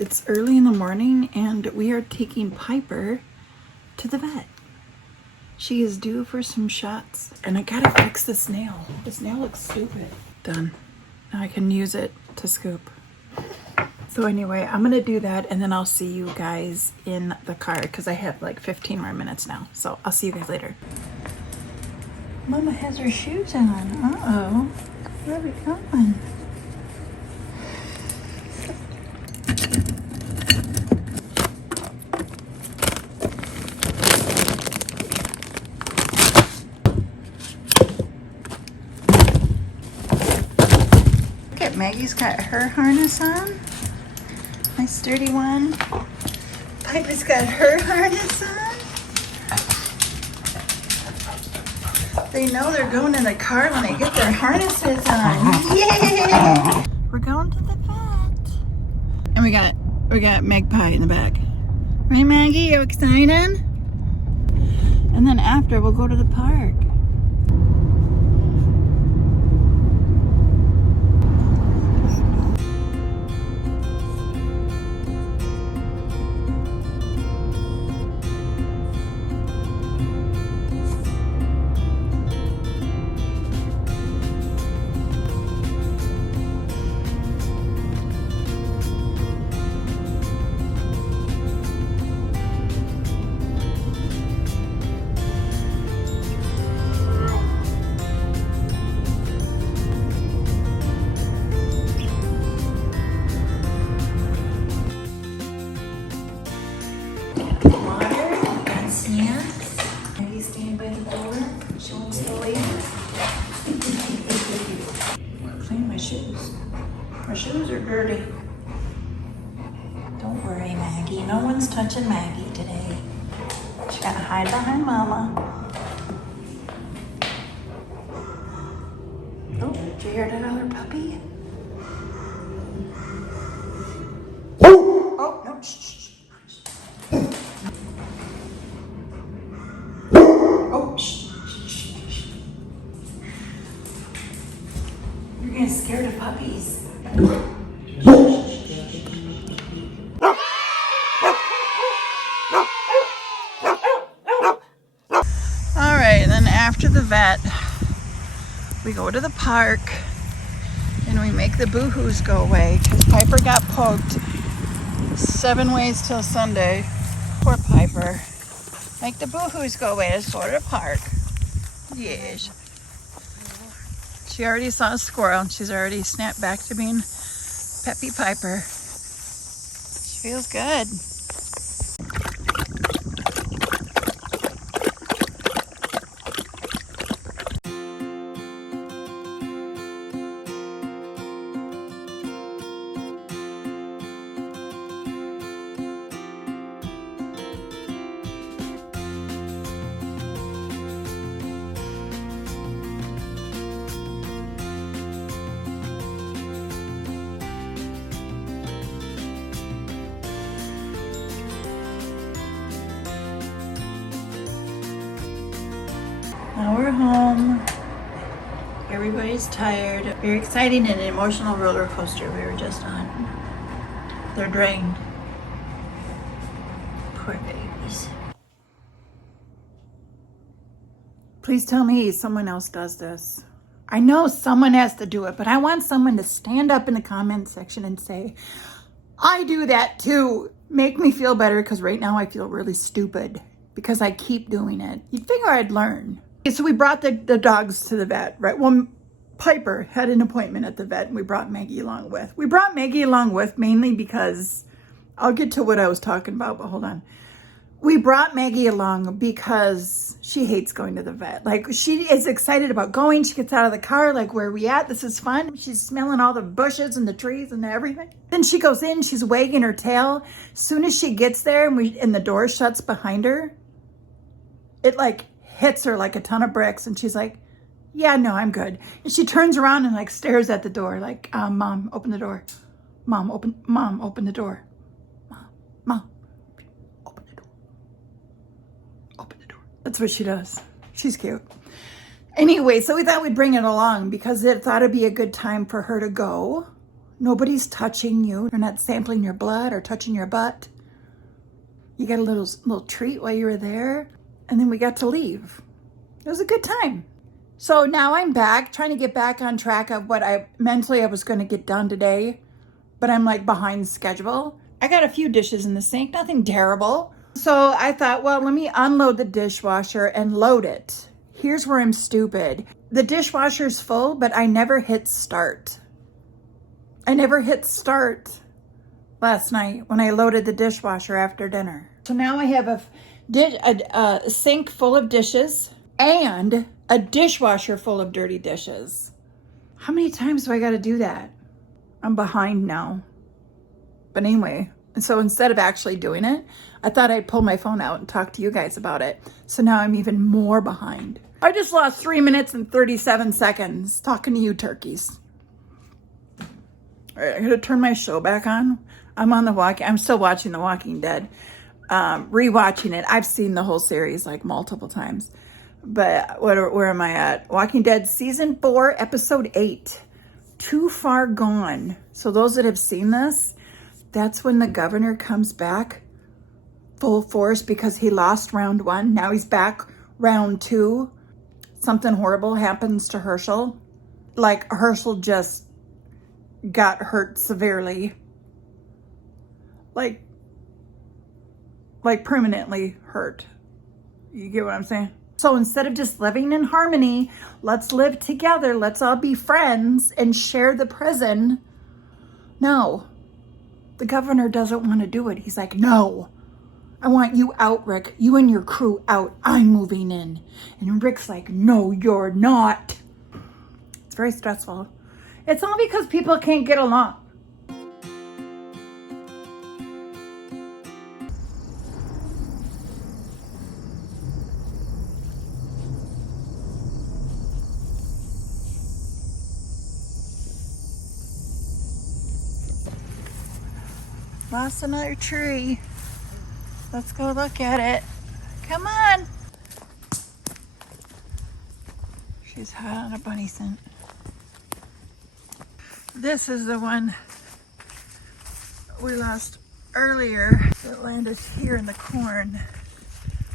It's early in the morning and we are taking Piper to the vet. She is due for some shots and I gotta fix this nail. This nail looks stupid. Done. Now I can use it to scoop. So anyway, I'm gonna do that and then I'll see you guys in the car because I have like 15 more minutes now. So I'll see you guys later. Mama has her shoes on. Uh-oh. Where are we going? Look at Maggie's got her harness on. Nice sturdy one. Piper's got her harness on. They know they're going in the car when they get their harnesses on. Yeah! We're going to the vet. And we got Magpie in the back. Right, Maggie? You excited? And then after, we'll go to the park. My shoes are dirty. Don't worry, Maggie. No one's touching Maggie today. She gotta hide behind Mama. Oh, did you hear that other puppy? Oh, no. Shh. Oh, shh. You're getting scared of puppies. Alright, then after the vet, we go to the park and we make the boo-hoos go away because Piper got poked 7 ways till Sunday. Poor Piper. Make the boo-hoos go away. Let's go to the park. Yes. She already saw a squirrel and she's already snapped back to being Peppy Piper. She feels good. Now we're home. Everybody's tired. Very exciting and emotional roller coaster we were just on. They're drained. Poor babies. Please tell me someone else does this. I know someone has to do it, but I want someone to stand up in the comment section and say, I do that too. Make me feel better because right now I feel really stupid because I keep doing it. You'd figure I'd learn. Okay, so we brought the dogs to the vet, right? Well, Piper had an appointment at the vet and we brought Maggie along with. We brought Maggie along with mainly because, I'll get to what I was talking about, but hold on. We brought Maggie along because she hates going to the vet. Like, she is excited about going. She gets out of the car, like, where are we at? This is fun. She's smelling all the bushes and the trees and everything. Then she goes in, she's wagging her tail. As soon as she gets there and the door shuts behind her, it like hits her like a ton of bricks and she's like, yeah, no, I'm good. And she turns around and like stares at the door like, Mom, open the door. Mom, open the door. Mom, open the door. Open the door. That's what she does. She's cute. Anyway, so we thought we'd bring it along because it thought it'd be a good time for her to go Nobody's touching you. They're not sampling your blood or touching your butt. You got a little treat while you were there. And then we got to leave. It was a good time. So now I'm back, trying to get back on track of what I was going to get done today. But I'm like behind schedule. I got a few dishes in the sink, nothing terrible. So I thought, well, let me unload the dishwasher and load it. Here's where I'm stupid. The dishwasher's full, but I never hit start. I never hit start last night when I loaded the dishwasher after dinner. So now I have a sink full of dishes and a dishwasher full of dirty dishes. How many times do I got to do that? I'm behind now. But anyway, so instead of actually doing it, I thought I'd pull my phone out and talk to you guys about it. So now I'm even more behind. I just lost 3 minutes and 37 seconds talking to you turkeys. All right, I gotta turn my show back on. I'm still watching The Walking Dead. Rewatching it. I've seen the whole series like multiple times. But where am I at? Walking Dead season 4, episode 8. Too Far Gone. So those that have seen this, that's when the governor comes back full force because he lost round 1. Now he's back round 2. Something horrible happens to Herschel. Like Herschel just got hurt severely. Like permanently hurt. You get what I'm saying? So instead of just living in harmony, let's live together. Let's all be friends and share the prison. No, the governor doesn't want to do it. He's like, no, I want you out, Rick. You and your crew out. I'm moving in. And Rick's like, no, you're not. It's very stressful. It's all because people can't get along. Lost another tree. Let's go look at it. Come on. She's hot on a bunny scent. This is the one we lost earlier. It landed here in the corn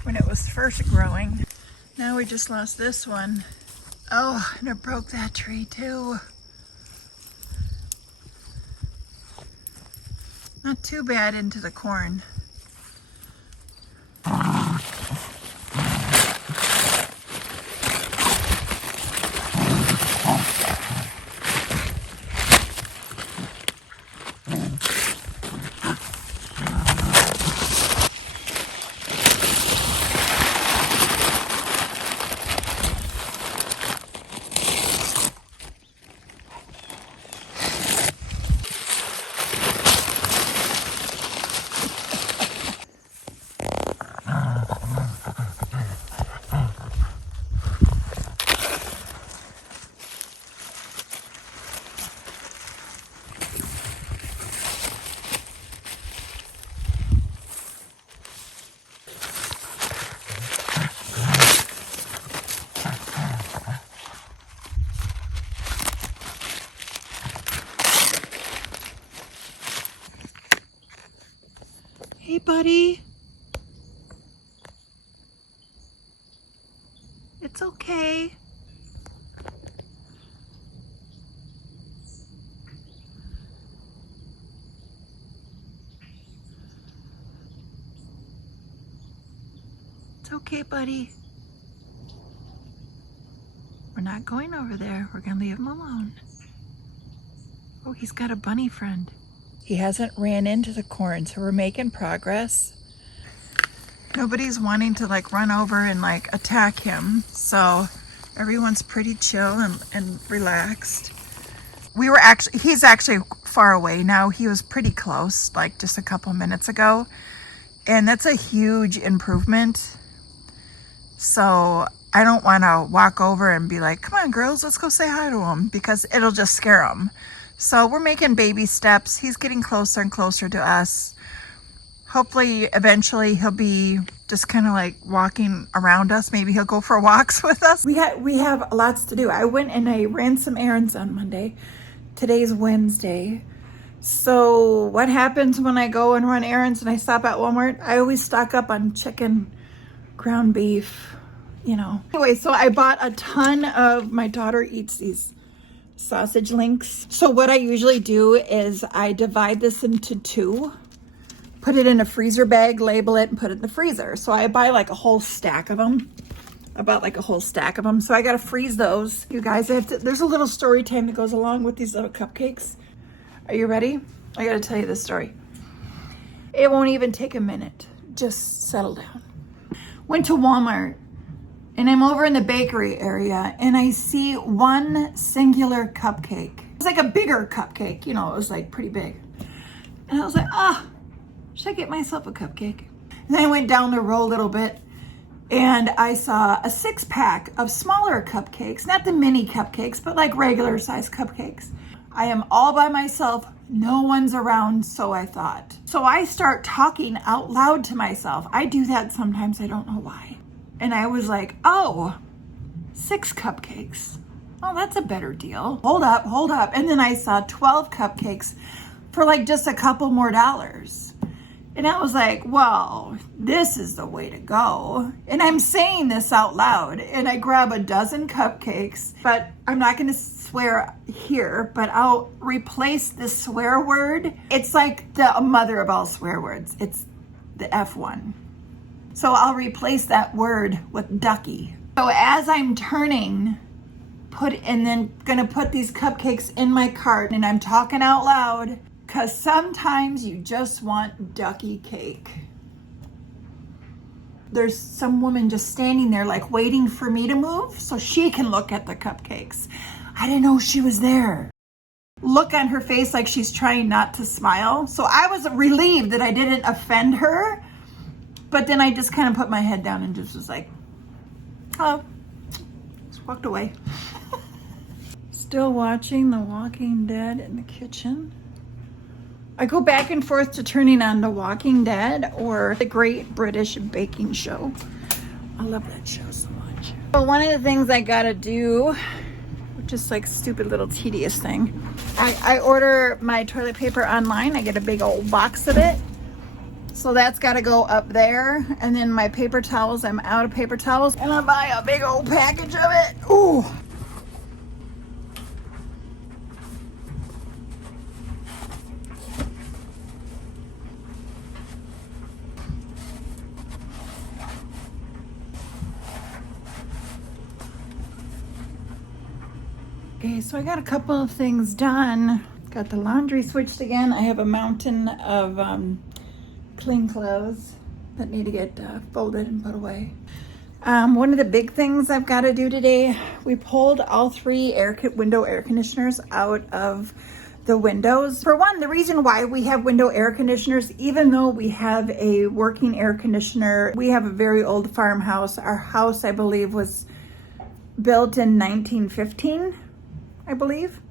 when it was first growing. Now we just lost this one. Oh, and it broke that tree too. Not too bad into the corn. Hey, buddy. It's okay. It's okay, buddy. We're not going over there. We're gonna leave him alone. Oh, he's got a bunny friend. He hasn't ran into the corn, so we're making progress. Nobody's wanting to like run over and like attack him, so everyone's pretty chill and relaxed. He's actually far away now. He was pretty close, like just a couple minutes ago, and that's a huge improvement. So I don't want to walk over and be like, come on girls, let's go say hi to him, because it'll just scare him. So we're making baby steps. He's getting closer and closer to us. Hopefully, eventually, he'll be just kind of like walking around us. Maybe he'll go for walks with us. We have lots to do. I went and I ran some errands on Monday. Today's Wednesday. So what happens when I go and run errands and I stop at Walmart? I always stock up on chicken, ground beef, you know. Anyway, so I bought a ton of, my daughter eats these sausage links. So what I usually do is I divide this into two, put it in a freezer bag, label it, and put it in the freezer. So I buy like a whole stack of them. I bought like a whole stack of them. So I gotta freeze those. You guys, there's a little story time that goes along with these little cupcakes. Are you ready? I gotta tell you this story. It won't even take a minute. Just settle down. Went to Walmart and I'm over in the bakery area and I see one singular cupcake. It's like a bigger cupcake, you know, it was like pretty big. And I was like, should I get myself a cupcake? And then I went down the row a little bit and I saw a 6-pack of smaller cupcakes, not the mini cupcakes, but like regular size cupcakes. I am all by myself, no one's around, so I thought. So I start talking out loud to myself. I do that sometimes, I don't know why. And I was like, 6 cupcakes. Oh, that's a better deal. Hold up. And then I saw 12 cupcakes for like just a couple more dollars. And I was like, well, this is the way to go. And I'm saying this out loud and I grab a dozen cupcakes, but I'm not gonna swear here, but I'll replace the swear word. It's like the mother of all swear words. It's the F one. So I'll replace that word with ducky. So as I'm turning, then gonna put these cupcakes in my cart and I'm talking out loud, because sometimes you just want ducky cake. There's some woman just standing there like waiting for me to move so she can look at the cupcakes. I didn't know she was there. Look on her face like she's trying not to smile. So I was relieved that I didn't offend her, but then I just kind of put my head down and just was like, oh, just walked away. Still watching The Walking Dead in the kitchen. I go back and forth to turning on The Walking Dead or The Great British Baking Show. I love that show so much. So one of the things I gotta do, which is like stupid little tedious thing, I order my toilet paper online. I get a big old box of it. So that's gotta go up there. And then my paper towels, I'm out of paper towels. And I buy a big old package of it. Ooh. Okay, so I got a couple of things done. Got the laundry switched again. I have a mountain of clean clothes that need to get folded and put away. One of the big things I've got to do today, we pulled all 3 window air conditioners out of the windows. For one, the reason why we have window air conditioners, even though we have a working air conditioner, we have a very old farmhouse. Our house, I believe, was built in 1915. I believe.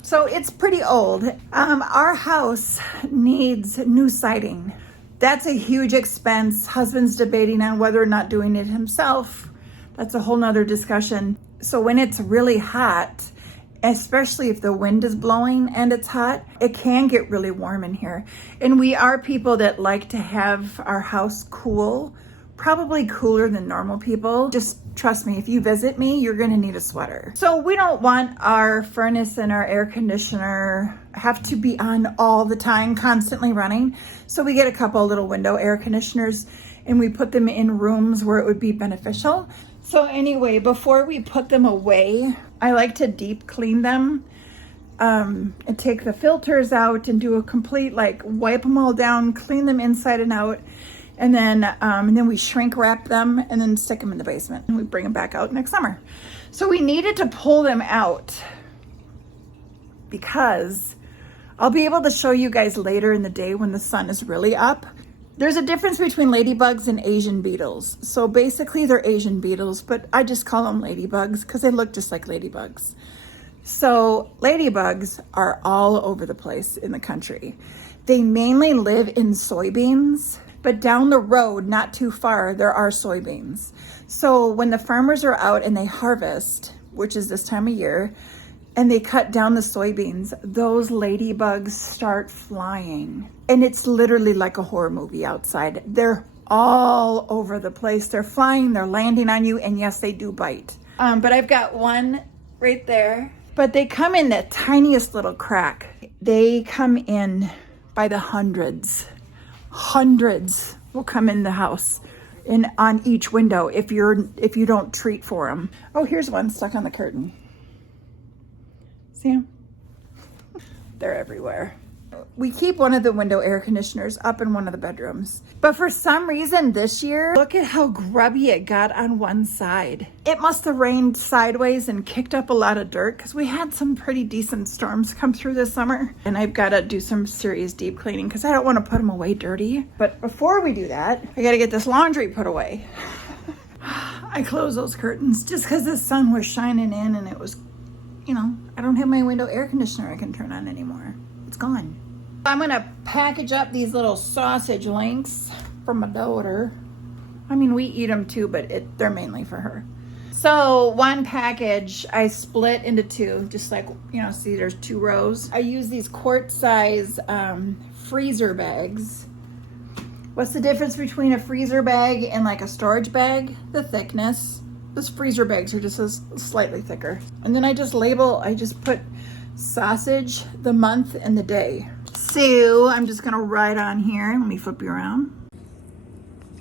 So it's pretty old. Our house needs new siding. That's a huge expense. Husband's debating on whether or not doing it himself. That's a whole nother discussion. So when it's really hot, especially if the wind is blowing and it's hot, it can get really warm in here. And we are people that like to have our house cool, probably cooler than normal people. Just trust me, if you visit me, you're gonna need a sweater. So we don't want our furnace and our air conditioner have to be on all the time, constantly running. So we get a couple little window air conditioners and we put them in rooms where it would be beneficial. So anyway, before we put them away, I like to deep clean them and take the filters out and do a complete, like, wipe them all down, clean them inside and out. And then we shrink wrap them and then stick them in the basement and we bring them back out next summer. So we needed to pull them out because I'll be able to show you guys later in the day when the sun is really up. There's a difference between ladybugs and Asian beetles. So basically they're Asian beetles, but I just call them ladybugs because they look just like ladybugs. So ladybugs are all over the place in the country. They mainly live in soybeans. But down the road, not too far, there are soybeans. So when the farmers are out and they harvest, which is this time of year, and they cut down the soybeans, those ladybugs start flying. And it's literally like a horror movie outside. They're all over the place. They're flying, they're landing on you, and yes, they do bite. But I've got one right there. But they come in the tiniest little crack. They come in by the hundreds. Hundreds will come in the house on each window if you don't treat for them. Oh, here's one stuck on the curtain. See them? They're everywhere. We keep one of the window air conditioners up in one of the bedrooms. But for some reason this year, look at how grubby it got on one side. It must have rained sideways and kicked up a lot of dirt because we had some pretty decent storms come through this summer. And I've got to do some serious deep cleaning because I don't want to put them away dirty. But before we do that, I got to get this laundry put away. I closed those curtains just because the sun was shining in and it was, you know, I don't have my window air conditioner I can turn on anymore. It's gone. I'm gonna package up these little sausage links for my daughter. I mean, we eat them too, but they're mainly for her. So one package I split into two, just like, you know, see there's 2 rows. I use these quart size freezer bags. What's the difference between a freezer bag and like a storage bag? The thickness. Those freezer bags are just slightly thicker. And then I just put sausage, the month, and the day. So I'm just gonna write on here. Let me flip you around.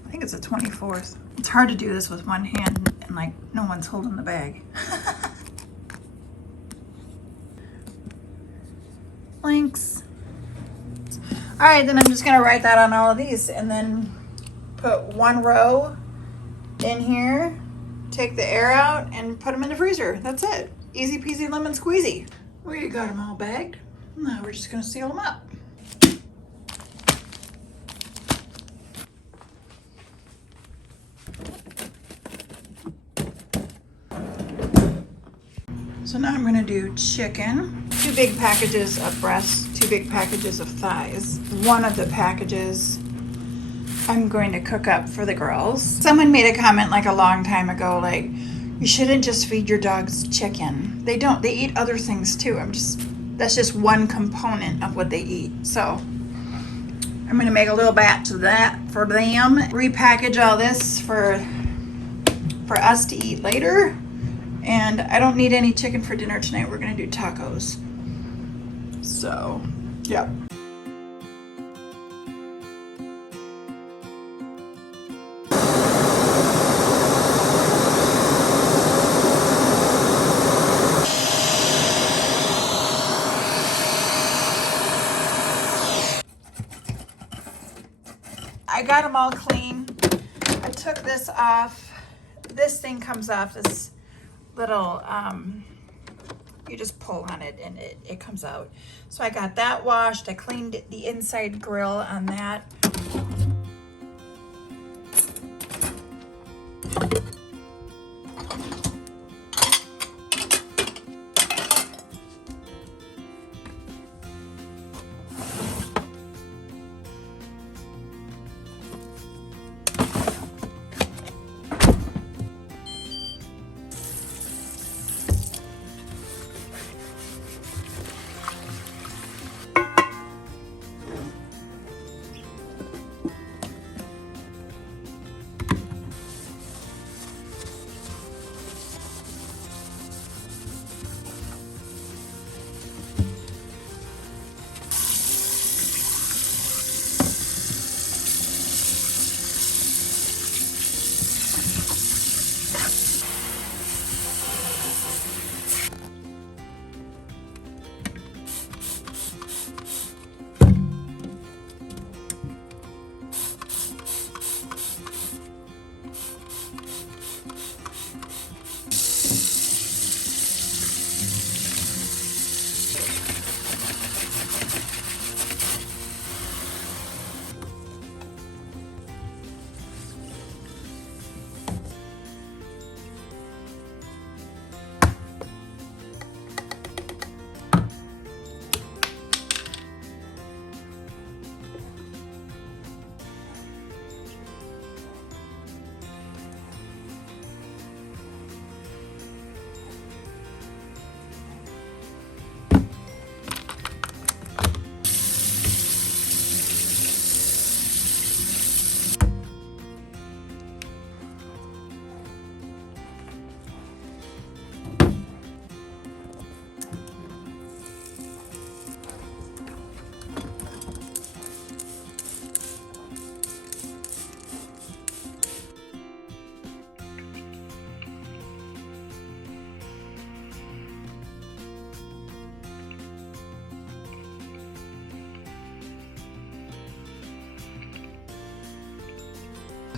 I think it's the 24th. It's hard to do this with one hand and like no one's holding the bag. Links. All right, then I'm just gonna write that on all of these and then put 1 row in here, take the air out and put them in the freezer. That's it. Easy peasy lemon squeezy. We got them all bagged. Now we're just gonna seal them up. So now I'm gonna do chicken. 2 big packages of breasts, 2 big packages of thighs. One of the packages I'm going to cook up for the girls. Someone made a comment like a long time ago, like, you shouldn't just feed your dogs chicken. They don't, they eat other things too. That's just one component of what they eat. So I'm gonna make a little batch of that for them. Repackage all this for us to eat later. And I don't need any chicken for dinner tonight. We're gonna do tacos. So, yeah. I got them all clean. I took this off. This thing comes off, this little, you just pull on it and it comes out. So I got that washed. I cleaned the inside grill on that.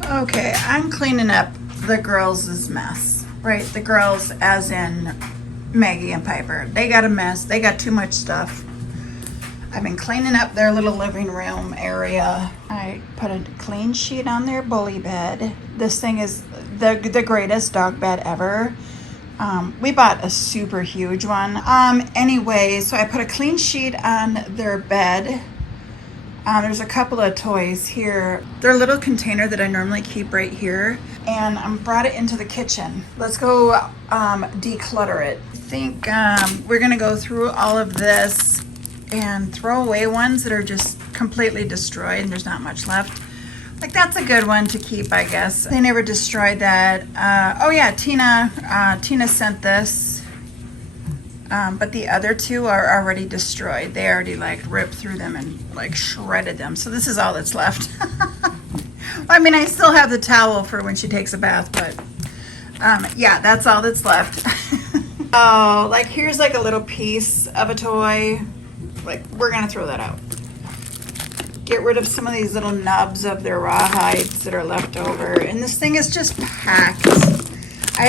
Okay, I'm cleaning up the girls' mess, right? The girls as in Maggie and Piper. They got a mess. They got too much stuff. I've been cleaning up their little living room area. I put a clean sheet on their bully bed. This thing is the greatest dog bed ever. We bought a super huge one. Anyway, so I put a clean sheet on their bed. There's a couple of toys here. Their little container that I normally keep right here. And I brought it into the kitchen. Let's go declutter it. I think we're gonna go through all of this and throw away ones that are just completely destroyed and there's not much left. Like that's a good one to keep, I guess. They never destroyed that. Oh yeah, Tina sent this. But the other two are already destroyed. They already like ripped through them and like shredded them. So this is all that's left. I mean, I still have the towel for when she takes a bath, but yeah, that's all that's left. Oh, like here's like a little piece of a toy. Like we're gonna throw that out. Get rid of some of these little nubs of their rawhides that are left over. And this thing is just packed. I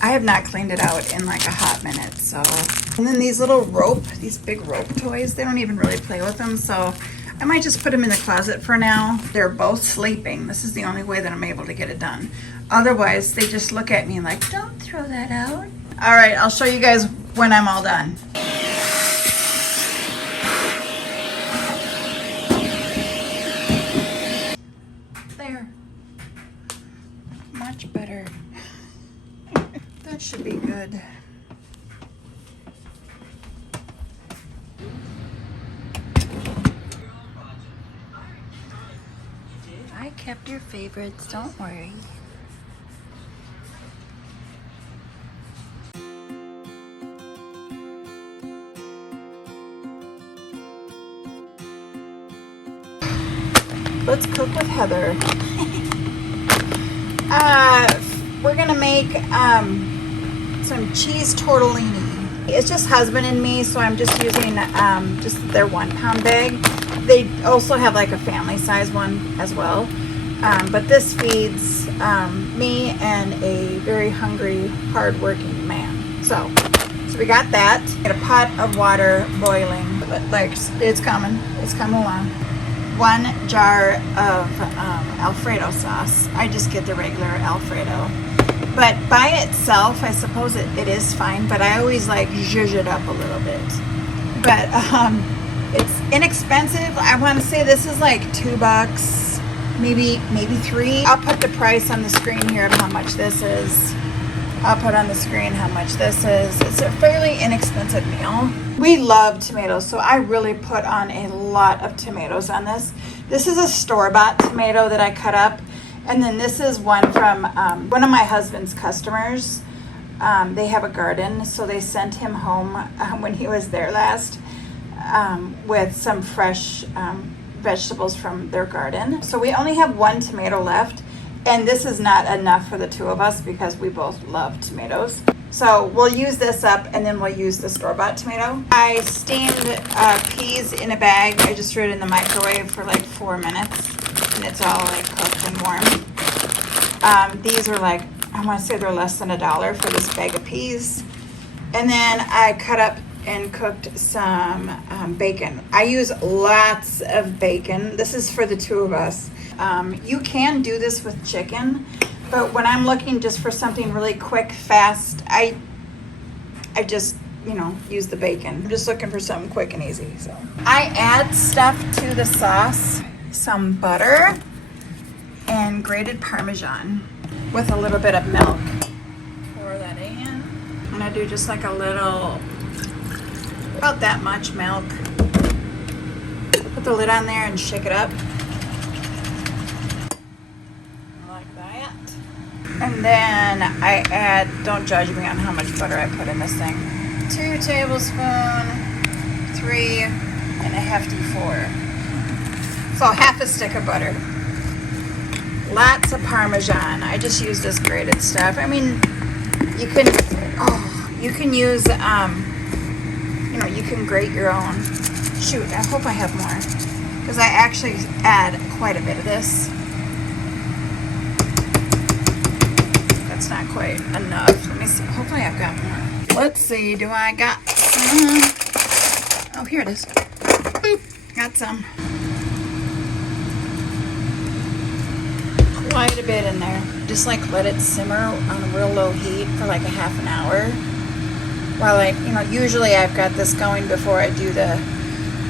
have not cleaned it out in like a hot minute, so. And then these little these big rope toys, they don't even really play with them, so I might just put them in the closet for now. They're both sleeping. This is the only way that I'm able to get it done. Otherwise, they just look at me like, don't throw that out. All right, I'll show you guys when I'm all done. There. Much better. That should be good. I kept your favorites, don't worry. Let's cook with Heather. We're gonna make some cheese tortellini. It's just husband and me, so I'm just using just their 1 pound bag. They also have like a family size one as well. But this feeds me and a very hungry, hardworking man. So we got that. Get a pot of water boiling. Like it's coming along. 1 jar of Alfredo sauce. I just get the regular Alfredo. But by itself, I suppose it is fine, but I always like zhuzh it up a little bit. But it's inexpensive. I want to say this is like $2, maybe 3. I'll put the price on the screen here of how much this is. I'll put on the screen how much this is. It's a fairly inexpensive meal. We love tomatoes, so I really put on a lot of tomatoes on this. This is a store-bought tomato that I cut up. And then this is one from one of my husband's customers. They have a garden, so they sent him home when he was there last with some fresh vegetables from their garden. So we only have 1 tomato left, and this is not enough for the 2 of us because we both love tomatoes. So we'll use this up, and then we'll use the store-bought tomato. I steamed peas in a bag. I just threw it in the microwave for like 4 minutes. And it's all like cooked and warm. These are like, I want to say they're less than $1 for this bag of peas. And then I cut up and cooked some bacon. I use lots of bacon. This is for the 2 of us. You can do this with chicken, but when I'm looking just for something really quick, fast, I just, use the bacon. I'm just looking for something quick and easy. So I add stuff to the sauce. Some butter and grated Parmesan with a little bit of milk. Pour that in. I'm gonna do just like a little, about that much milk. Put the lid on there and shake it up. Like that. And then I add, don't judge me on how much butter I put in this thing. 2 tablespoons, 3, and a hefty 4. So half a stick of butter. Lots of Parmesan. I just use this grated stuff. I mean, you can use, you can grate your own. Shoot, I hope I have more. Because I actually add quite a bit of this. That's not quite enough. Let me see. Hopefully I've got more. Let's see. Do I got some? Oh, here it is. Boop. Got some. Quite a bit in there. Just like let it simmer on a real low heat for like a half an hour. While usually I've got this going before I do the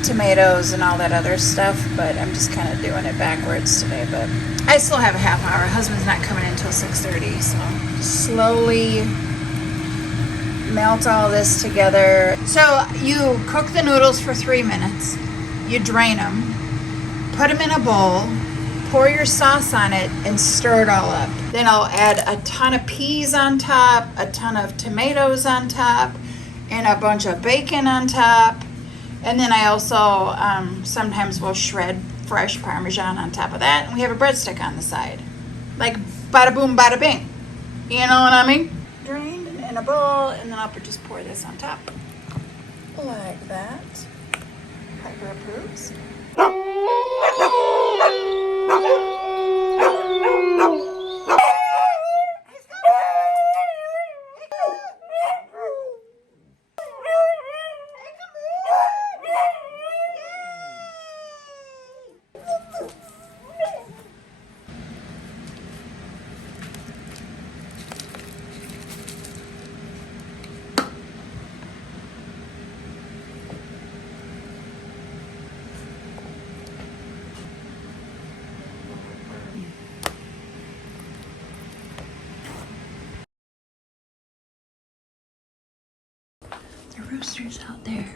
tomatoes and all that other stuff, but I'm just kind of doing it backwards today. But I still have a half hour. Husband's not coming in until 6:30, so slowly melt all this together. So you cook the noodles for 3 minutes. You drain them, put them in a bowl, pour your sauce on it, and stir it all up. Then I'll add a ton of peas on top, a ton of tomatoes on top, and a bunch of bacon on top. And then I also sometimes will shred fresh Parmesan on top of that, and we have a breadstick on the side. Like bada boom, bada bing. You know what I mean? Drained in a bowl, and then I'll just pour this on top. Like that. Piper approves. The rooster's out there.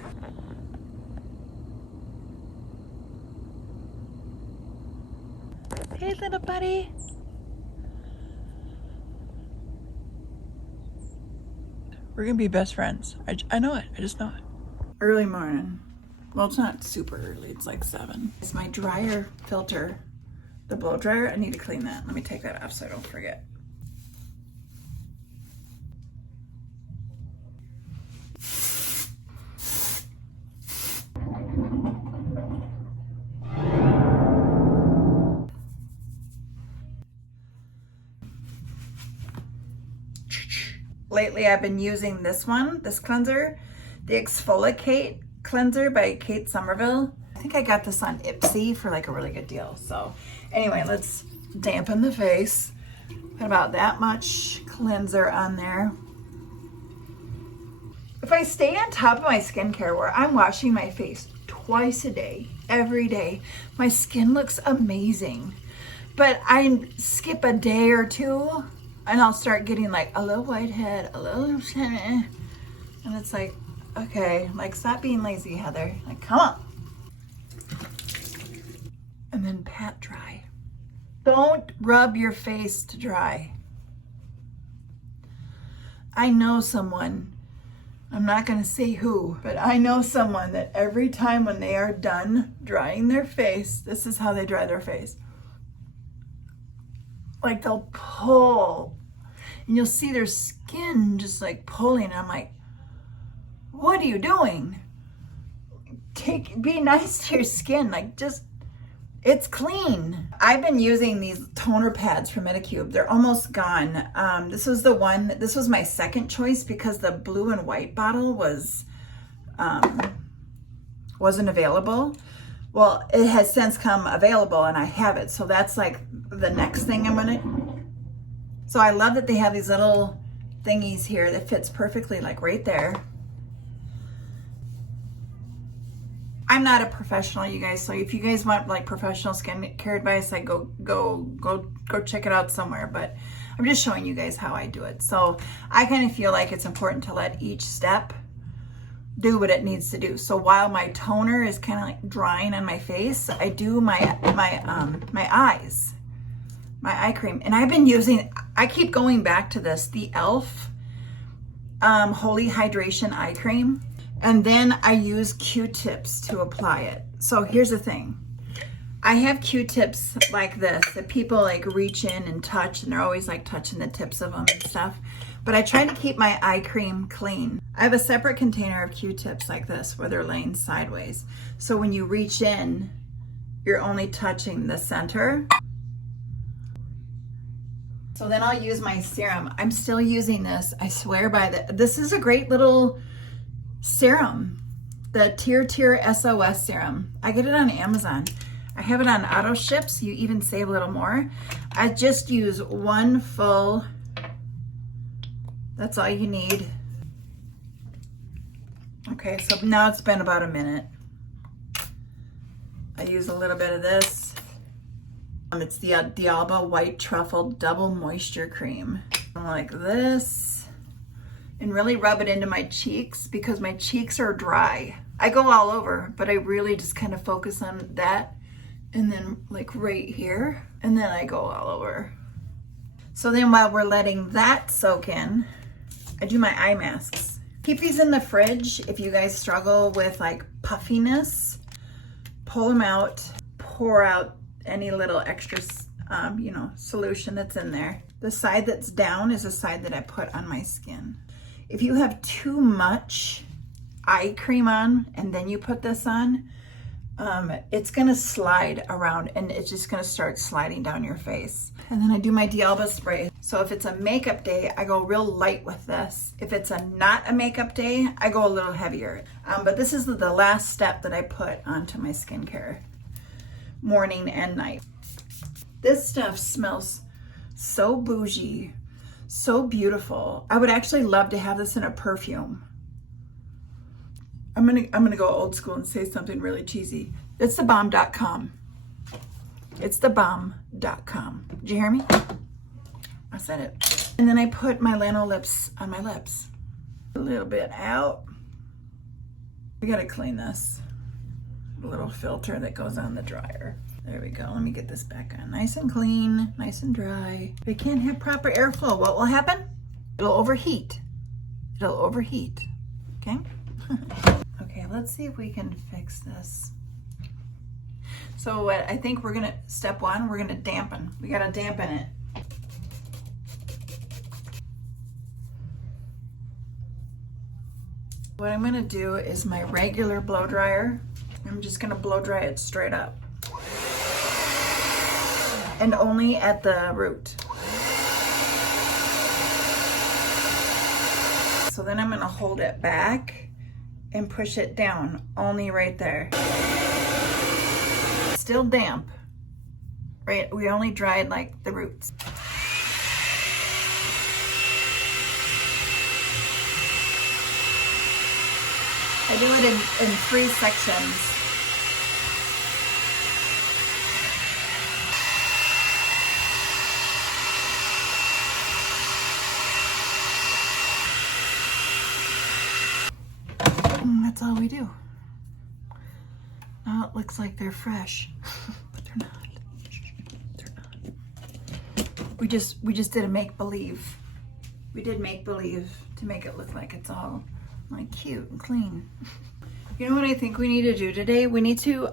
Hey, little buddy. We're gonna be best friends. I know it. I just know it. Early morning. Well, it's not super early. It's like 7. It's my dryer filter, the blow dryer. I need to clean that. Let me take that off so I don't forget. Lately, I've been using this cleanser, the Exfoliate cleanser by Kate Somerville. I think I got this on Ipsy for like a really good deal. So anyway, let's dampen the face. Put about that much cleanser on there. If I stay on top of my skincare where I'm washing my face twice a day, every day, my skin looks amazing. But I skip a day or two and I'll start getting like a little whitehead, a little, and it's like, okay, like stop being lazy, Heather. Like, come on. And then pat dry. Don't rub your face to dry. I know someone, I'm not gonna say who, but I know someone that every time when they are done drying their face, this is how they dry their face. Like they'll pull and you'll see their skin just like pulling. I'm like, what are you doing? Be nice to your skin. Like just, it's clean. I've been using these toner pads from Medicube. They're almost gone. This was my second choice because the blue and white bottle wasn't available. Well, it has since come available and I have it. So that's like the next thing I'm gonna. So I love that they have these little thingies here that fits perfectly like right there. I'm not a professional, you guys. So if you guys want like professional skincare advice, like go check it out somewhere. But I'm just showing you guys how I do it. So I kind of feel like it's important to let each step do what it needs to do. So while my toner is kind of like drying on my face, I do my eyes, my eye cream. And I've been using, I keep going back to this, the e.l.f. Holy Hydration Eye Cream. And then I use Q-tips to apply it. So here's the thing. I have Q-tips like this that people like reach in and touch, and they're always like touching the tips of them and stuff. But I try to keep my eye cream clean. I have a separate container of Q-tips like this where they're laying sideways. So when you reach in, you're only touching the center. So then I'll use my serum. I'm still using this. I swear by this is a great little serum. The Tear SOS serum. I get it on Amazon. I have it on auto ship, so you even save a little more. I just use one full, that's all you need. Okay, so now it's been about a minute. I use a little bit of this. It's the D'Alba White Truffle Double Moisture Cream. Like this. And really rub it into my cheeks because my cheeks are dry. I go all over, but I really just kind of focus on that. And then like right here. And then I go all over. So then while we're letting that soak in, I do my eye masks. Keep these in the fridge if you guys struggle with like puffiness. Pull them out, pour out any little extra, solution that's in there. The side that's down is the side that I put on my skin. If you have too much eye cream on and then you put this on, it's gonna slide around and it's just gonna start sliding down your face. And then I do my D'Alba spray. So if it's a makeup day, I go real light with this. If it's not a makeup day, I go a little heavier. But this is the last step that I put onto my skincare, morning and night. This stuff smells so bougie, so beautiful. I would actually love to have this in a perfume. I'm gonna go old school and say something really cheesy. It's thebomb.com. It's thebomb.com. Did you hear me? I said it. And then I put my Lano lips on my lips. A little bit out. We gotta clean this. A little filter that goes on the dryer. There we go. Let me get this back on. Nice and clean, nice and dry. If it can't have proper airflow, what will happen? It'll overheat. It'll overheat. Okay? Okay, let's see if we can fix this. So what I think we're gonna, step one, we're gonna dampen. We gotta dampen it. What I'm gonna do is my regular blow dryer. I'm just gonna blow dry it straight up. And only at the root. So then I'm gonna hold it back and push it down, only right there. Still damp, right? We only dried like the roots. I do it in 3 sections. That's all we do. Now it looks like they're fresh, but they're not. They're not. We just did a make-believe. We did make-believe to make it look like it's all like cute and clean. You know what I think we need to do today? We need to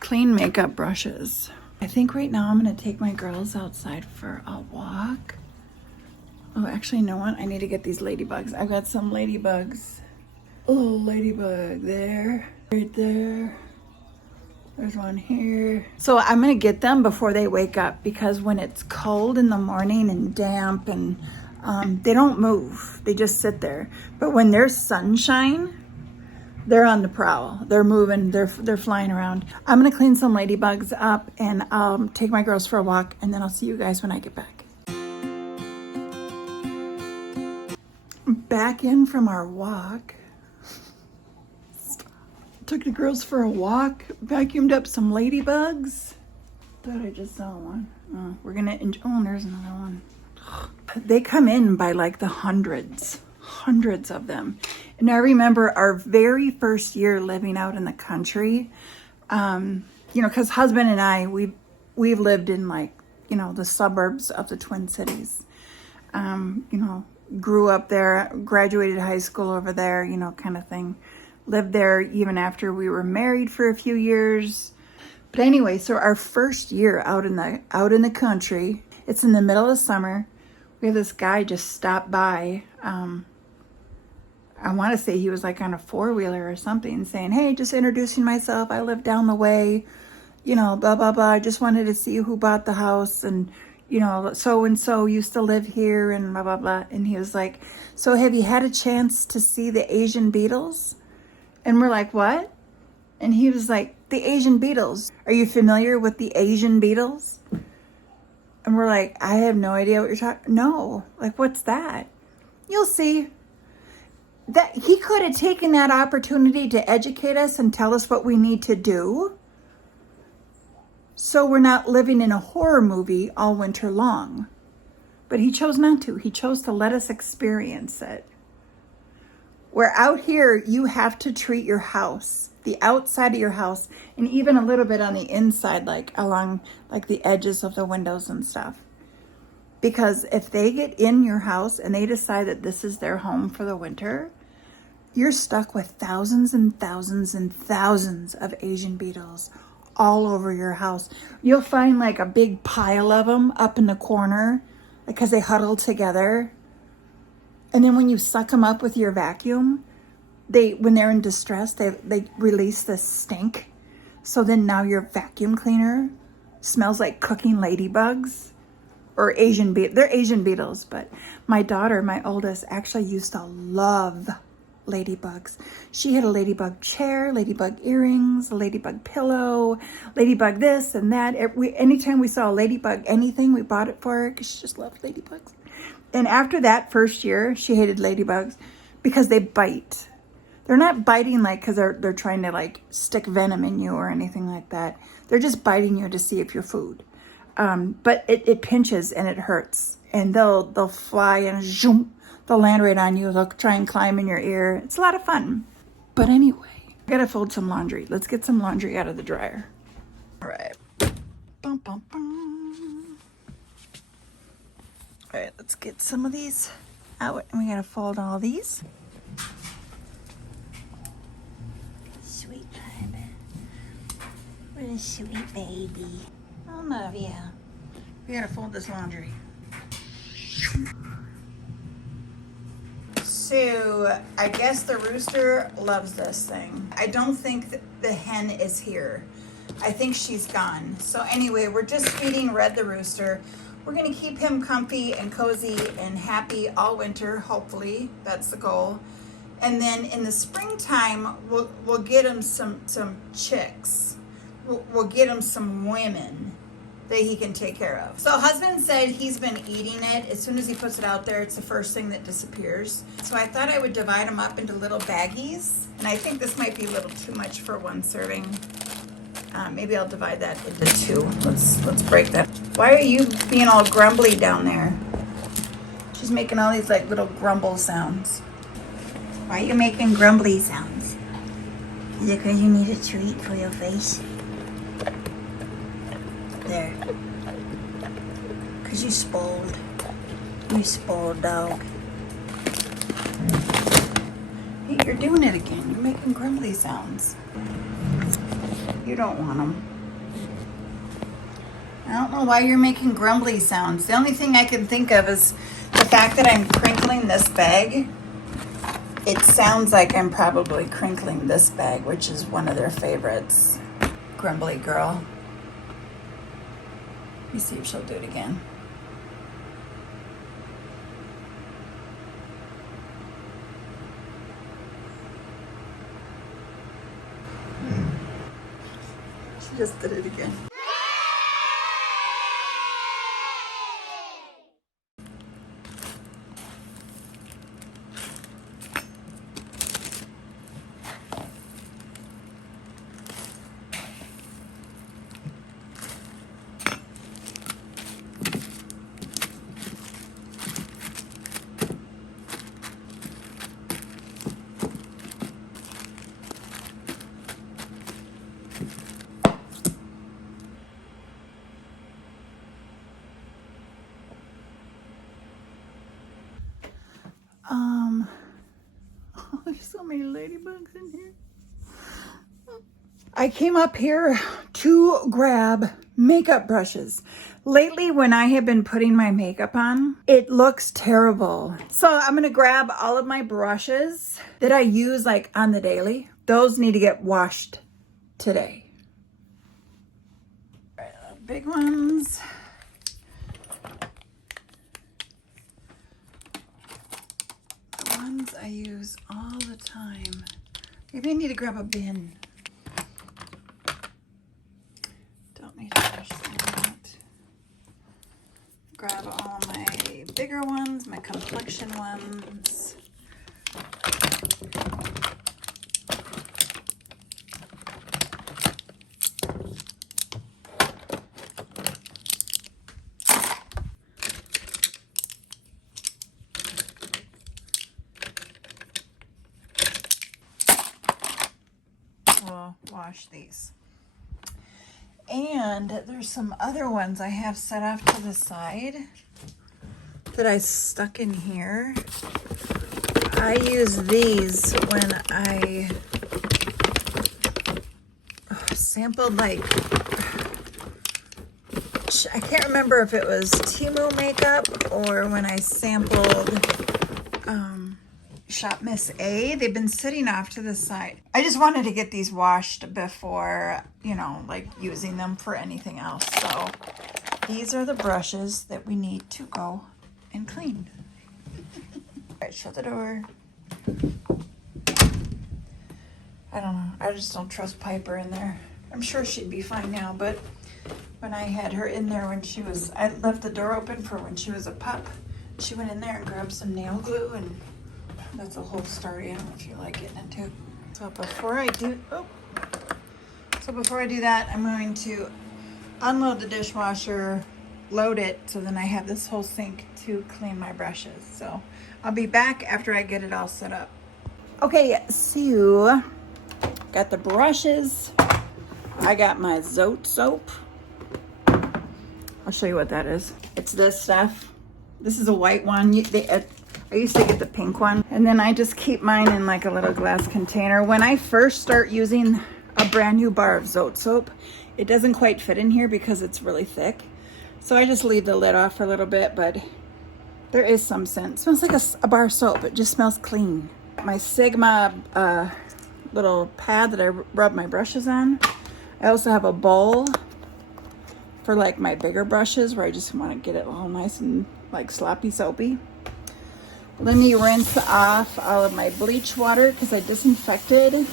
clean makeup brushes. I think right now I'm gonna take my girls outside for a walk. Oh, actually, you know what? I need to get these ladybugs. I've got some ladybugs. Oh, ladybug there, right there. There's one here. So I'm gonna get them before they wake up because when it's cold in the morning and damp and they don't move, they just sit there. But when there's sunshine, they're on the prowl. They're moving, they're flying around. I'm gonna clean some ladybugs up and take my girls for a walk and then I'll see you guys when I get back. Back in from our walk. Took the girls for a walk, vacuumed up some ladybugs. Thought I just saw one. Oh, we're gonna, oh, there's another one. They come in by like the hundreds of them. And I remember our very first year living out in the country, cause husband and I, we've lived in like, the suburbs of the Twin Cities. Grew up there, graduated high school over there, kind of thing. Lived there even after we were married for a few years. But anyway, so our first year out in the country, it's in the middle of summer. We have this guy just stop by. I want to say he was like on a 4-wheeler or something, saying, "Hey, just introducing myself. I live down the way, blah, blah, blah. I just wanted to see who bought the house and, you know, so-and-so used to live here and blah, blah, blah. And he was like, so have you had a chance to see the Asian beetles? And we're like, what? And he was like, the Asian beetles. Are you familiar with the Asian beetles? And we're like, I have no idea what you're talking. No, like, what's that? You'll see. That he could have taken that opportunity to educate us and tell us what we need to do, so we're not living in a horror movie all winter long. But he chose not to. He chose to let us experience it. Where out here, you have to treat your house, the outside of your house, and even a little bit on the inside, like along like the edges of the windows and stuff. Because if they get in your house and they decide that this is their home for the winter, you're stuck with thousands and thousands and thousands of Asian beetles all over your house. You'll find like a big pile of them up in the corner because they huddle together. And then when you suck them up with your vacuum, when they're in distress, they release this stink. So then now your vacuum cleaner smells like cooking ladybugs. Or they're Asian beetles, but my daughter, my oldest, actually used to love ladybugs. She had a ladybug chair, ladybug earrings, a ladybug pillow, ladybug this and that. Anytime we saw a ladybug anything, we bought it for her because she just loved ladybugs. And after that first year, she hated ladybugs because they bite. They're not biting like because they're trying to like stick venom in you or anything like that. They're just biting you to see if you're food. But it pinches and it hurts, and they'll fly and zoom, they'll land right on you. They'll try and climb in your ear. It's a lot of fun. But anyway, I gotta fold some laundry. Let's get some laundry out of the dryer. All right. Bum, bum, bum. All right, let's get some of these out, and we gotta fold all these. Sweet baby. What a sweet baby. I love you. We gotta fold this laundry. So I guess the rooster loves this thing. I don't think that the hen is here. I think she's gone. So anyway, we're just feeding Red the rooster. We're gonna keep him comfy and cozy and happy all winter, hopefully. That's the goal. And then in the springtime, we'll get him some chicks. We'll get him some women that he can take care of. So husband said he's been eating it. As soon as he puts it out there, it's the first thing that disappears. So I thought I would divide them up into little baggies. And I think this might be a little too much for one serving. Maybe I'll divide that into two. Let's break that. Why are you being all grumbly down there? She's making all these like little grumble sounds. Why are you making grumbly sounds? Is it because you need a treat for your face? There. Because you spoiled. You spoiled dog. Hey, you're doing it again. You're making grumbly sounds. You don't want them. I don't know why you're making grumbly sounds. The only thing I can think of is the fact that I'm crinkling this bag. It sounds like I'm probably crinkling this bag, which is one of their favorites. Grumbly girl. Let me see if she'll do it again. She just did it again. Oh, there's so many ladybugs in here. I came up here to grab makeup brushes. Lately, when I have been putting my makeup on, it looks terrible. So I'm gonna grab all of my brushes that I use like on the daily. Those need to get washed today. All right, big ones. ones I use all the time. Maybe I need to grab a bin. Don't need to brush that. Grab all my bigger ones, my complexion ones. We'll wash these. And there's some other ones I have set off to the side that I stuck in here. I use these when I sampled, like, I can't remember if it was Temu makeup or when I sampled Shop Miss A. They've been sitting off to the side. I just wanted to get these washed before, you know, like using them for anything else. So these are the brushes that we need to go and clean. All right, shut the door. I don't know. I just don't trust Piper in there. I'm sure she'd be fine now, but when I had her in there when she was, I left the door open for when she was a pup. She went in there and grabbed some nail glue, and that's a whole story. I don't know if you like getting into. So before I do that, I'm going to unload the dishwasher, load it, so then I have this whole sink to clean my brushes. So I'll be back after I get it all set up. Okay, so got the brushes. I got my Zote soap. I'll show you what that is. It's this stuff. This is a white one. I used to get the pink one, and then I just keep mine in like a little glass container. When I first start using a brand new bar of Zote soap, it doesn't quite fit in here because it's really thick. So I just leave the lid off for a little bit, but there is some scent. It smells like a bar of soap. It just smells clean. My Sigma little pad that I rub my brushes on. I also have a bowl for like my bigger brushes where I just want to get it all nice and like sloppy soapy. Let me rinse off all of my bleach water because I disinfected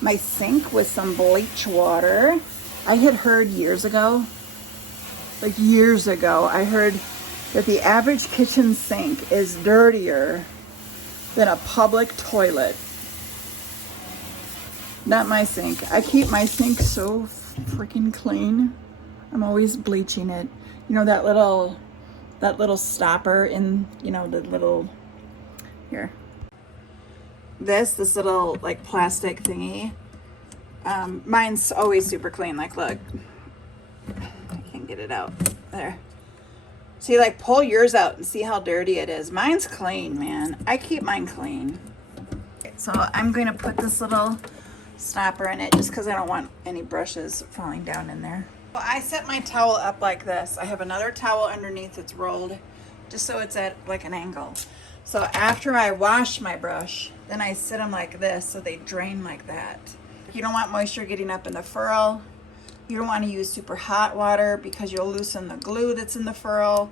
my sink with some bleach water. I had heard years ago, I heard that the average kitchen sink is dirtier than a public toilet. Not my sink. I keep my sink so freaking clean. I'm always bleaching it. You know, that little stopper in, you know, the little, here. This little like plastic thingy. Mine's always super clean. Like, look, I can't get it out. There. See, like, pull yours out and see how dirty it is. Mine's clean, man. I keep mine clean. Okay, so I'm going to put this little stopper in it just because I don't want any brushes falling down in there. Well, I set my towel up like this. I have another towel underneath that's rolled just so it's at like an angle. So after I wash my brush, then I sit them like this so they drain like that. You don't want moisture getting up in the furrow. You don't want to use super hot water because you'll loosen the glue that's in the furrow.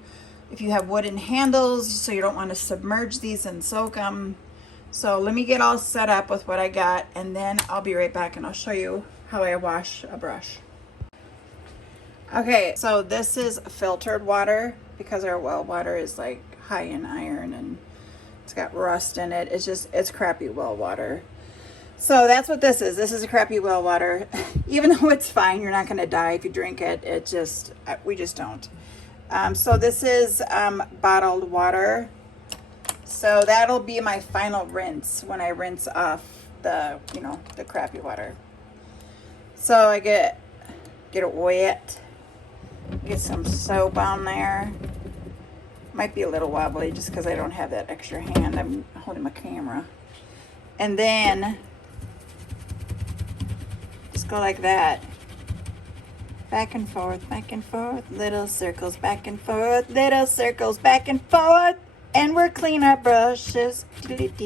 If you have wooden handles, so you don't want to submerge these and soak them. So let me get all set up with what I got, and then I'll be right back and I'll show you how I wash a brush. Okay, so this is filtered water because our well water is like high in iron and it's got rust in it. It's crappy well water. So that's what this is. This is a crappy well water. Even though it's fine, you're not gonna die if you drink it. We just don't. So this is bottled water. So that'll be my final rinse when I rinse off the crappy water. So I get it wet. Get some soap on there. Might be a little wobbly just because I don't have that extra hand. I'm holding my camera. And then just go like that. Back and forth, little circles, back and forth, little circles, back and forth. And we're clean our brushes. Make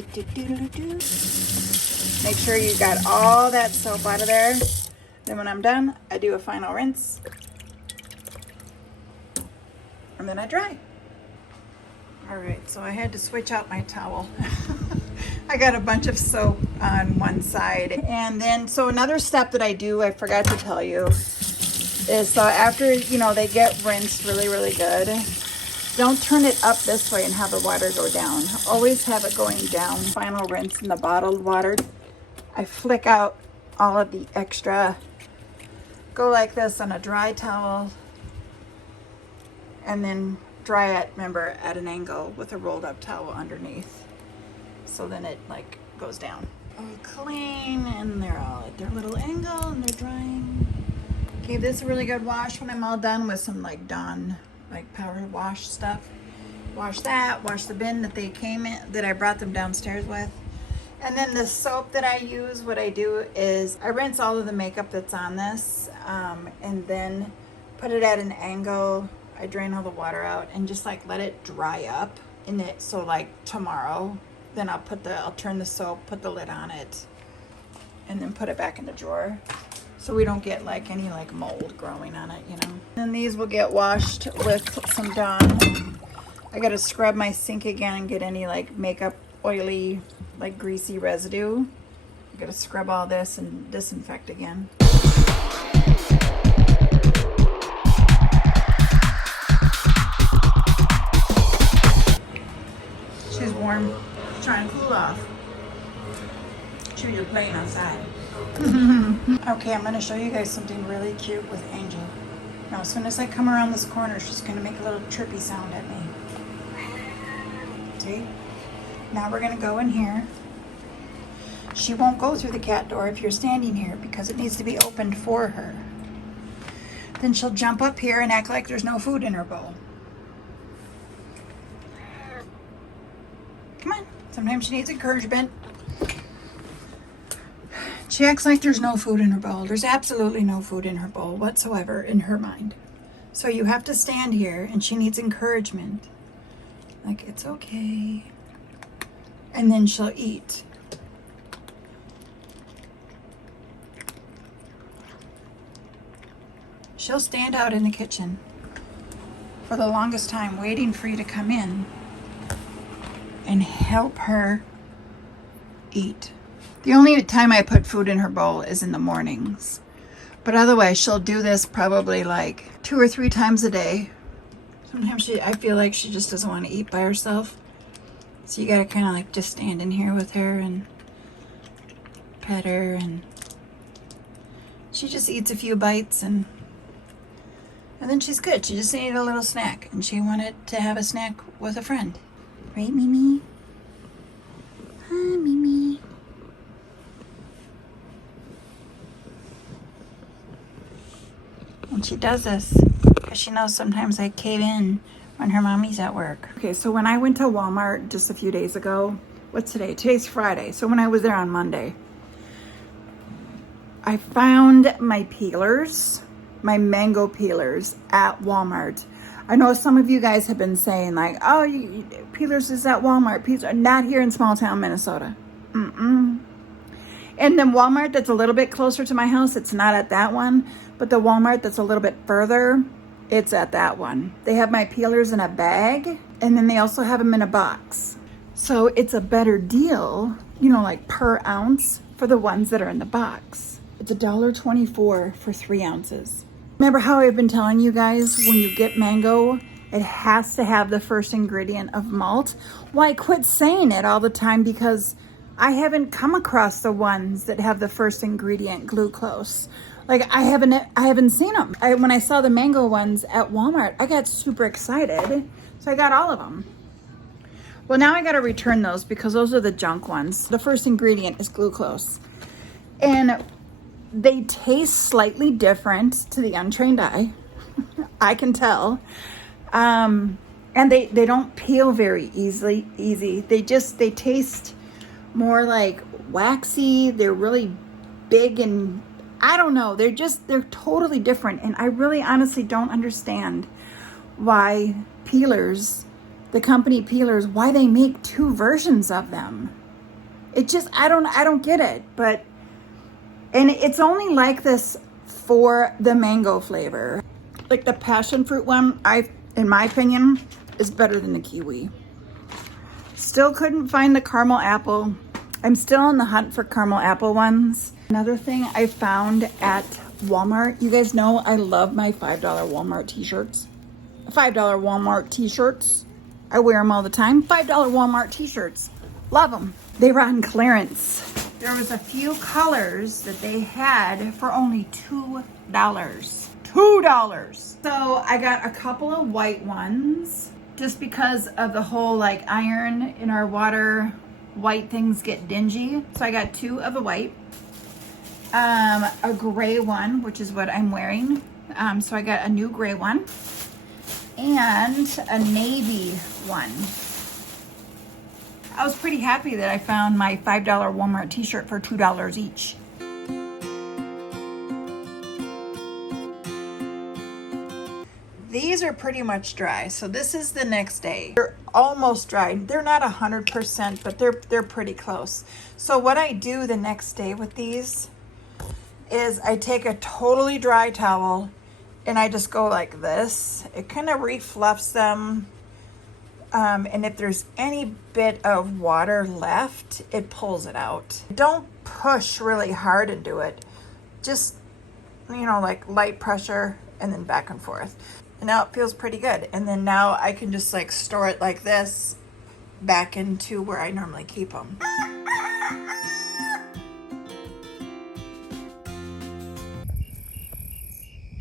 sure you got all that soap out of there. Then when I'm done, I do a final rinse. And then I dry. All right, so I had to switch out my towel. I got a bunch of soap on one side. And then, so another step that I do, I forgot to tell you, is after, you know, they get rinsed really, really good, don't turn it up this way and have the water go down. Always have it going down. Final rinse in the bottled water. I flick out all of the extra. Go like this on a dry towel. And then dry it, remember, at an angle with a rolled up towel underneath. So then it like goes down. All clean, and they're all at their little angle and they're drying. Gave this a really good wash when I'm all done with some like Dawn like power wash stuff. Wash that, wash the bin that they came in, that I brought them downstairs with. And then the soap that I use, what I do is I rinse all of the makeup that's on this, and then put it at an angle. I drain all the water out and just like let it dry up in it. So like tomorrow, then I'll turn the soap, put the lid on it, and then put it back in the drawer. So we don't get like any like mold growing on it, you know. And these will get washed with some Dawn. I gotta scrub my sink again and get any like makeup oily, like greasy residue. I gotta scrub all this and disinfect again. She's warm. She's trying to cool off. She was playing outside. Okay, I'm gonna show you guys something really cute with Angel. Now, as soon as I come around this corner, she's gonna make a little chirpy sound at me. See? Now we're gonna go in here. She won't go through the cat door if you're standing here because it needs to be opened for her. Then she'll jump up here and act like there's no food in her bowl. Come on. Sometimes she needs encouragement. She acts like there's no food in her bowl. There's absolutely no food in her bowl whatsoever in her mind. So you have to stand here and she needs encouragement. Like, it's okay. And then she'll eat. She'll stand out in the kitchen for the longest time waiting for you to come in and help her eat. The only time I put food in her bowl is in the mornings. But otherwise, she'll do this probably like 2 or 3 times a day. Sometimes I feel like she just doesn't want to eat by herself. So you gotta kind of like just stand in here with her and pet her, and she just eats a few bites and then she's good. She just needed a little snack and she wanted to have a snack with a friend. Right, Mimi? Hi, Mimi. And she does this because she knows sometimes I cave in when her mommy's at work. Okay, so when I went to Walmart just a few days ago, what's today? Today's Friday. So when I was there on Monday, I found my peelers, my mango peelers at Walmart. I know some of you guys have been saying like, oh, peelers is at Walmart. Peelers are not here in small town Minnesota. And then Walmart that's a little bit closer to my house, it's not at that one. But the Walmart that's a little bit further, it's at that one. They have my peelers in a bag, and then they also have them in a box. So it's a better deal, you know, like per ounce for the ones that are in the box. It's $1.24 for 3 ounces. Remember how I've been telling you guys when you get mango, it has to have the first ingredient of malt? Well, I quit saying it all the time because I haven't come across the ones that have the first ingredient glucose. Like I haven't seen them. When I saw the mango ones at Walmart, I got super excited. So I got all of them. Well, now I got to return those because those are the junk ones. The first ingredient is glucose. And they taste slightly different to the untrained eye. I can tell. And they don't peel very easy. They taste more like waxy. They're really big and I don't know. They're totally different. And I really honestly don't understand why peelers, the company peelers, why they make 2 versions of them. It just, I don't get it. But, and it's only like this for the mango flavor. Like the passion fruit one, in my opinion, is better than the kiwi. Still couldn't find the caramel apple. I'm still on the hunt for caramel apple ones. Another thing I found at Walmart. You guys know I love my $5 Walmart t-shirts. $5 Walmart t-shirts. I wear them all the time. $5 Walmart t-shirts. Love them. They were on clearance. There was a few colors that they had for only $2. $2. So I got a couple of white ones just because of the whole like iron in our water. White things get dingy. So I got 2 of the white. A gray one, which is what I'm wearing. So I got a new gray one. And a navy one. I was pretty happy that I found my $5 Walmart t-shirt for $2 each. These are pretty much dry, so this is the next day. They're almost dry. They're not 100%, but they're pretty close. So what I do the next day with these is I take a totally dry towel and I just go like this. It kind of refluffs them. And if there's any bit of water left, it pulls it out. Don't push really hard into it. Just, you know, like light pressure and then back and forth. And now it feels pretty good. And then now I can just like store it like this back into where I normally keep them.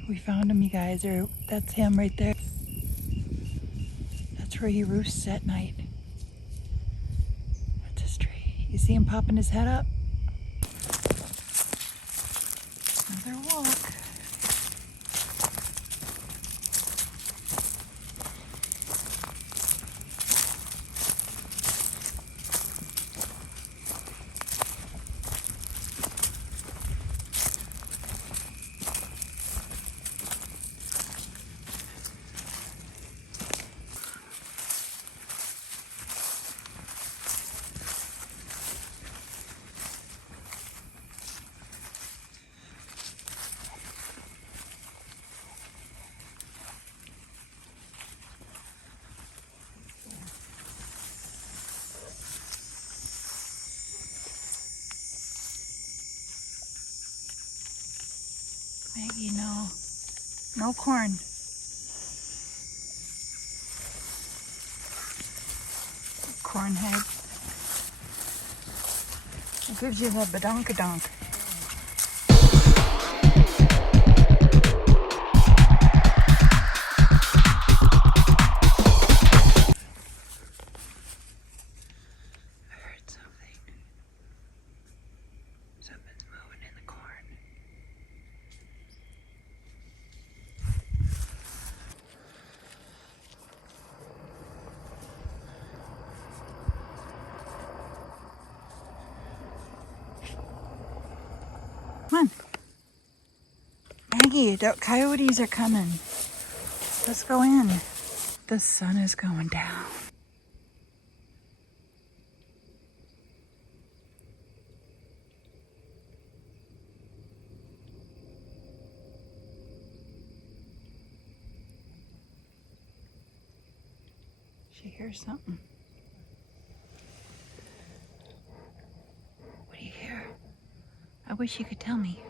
We found him, you guys. That's him right there. That's where he roosts at night. That's his tree. You see him popping his head up? Another walk. Maggie, no corn. Corn head. It gives you the badonkadonk. I heard something. Something's moving in the corn. Come on. Maggie, the coyotes are coming. Let's go in. The sun is going down. She hears something. What do you hear? I wish you could tell me.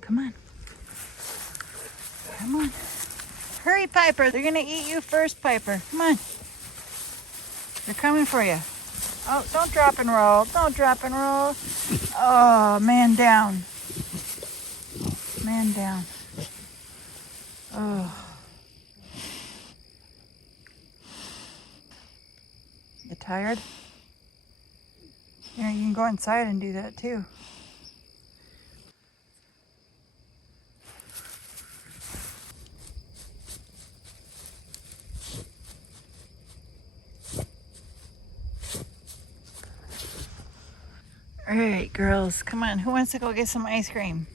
Come on. Come on. Hurry, Piper. They're going to eat you first, Piper. Come on. They're coming for you. Oh, don't drop and roll. Don't drop and roll. Oh, man down. Man down. Oh. You tired? Yeah, you can go inside and do that too. All right, girls, come on. Who wants to go get some ice cream?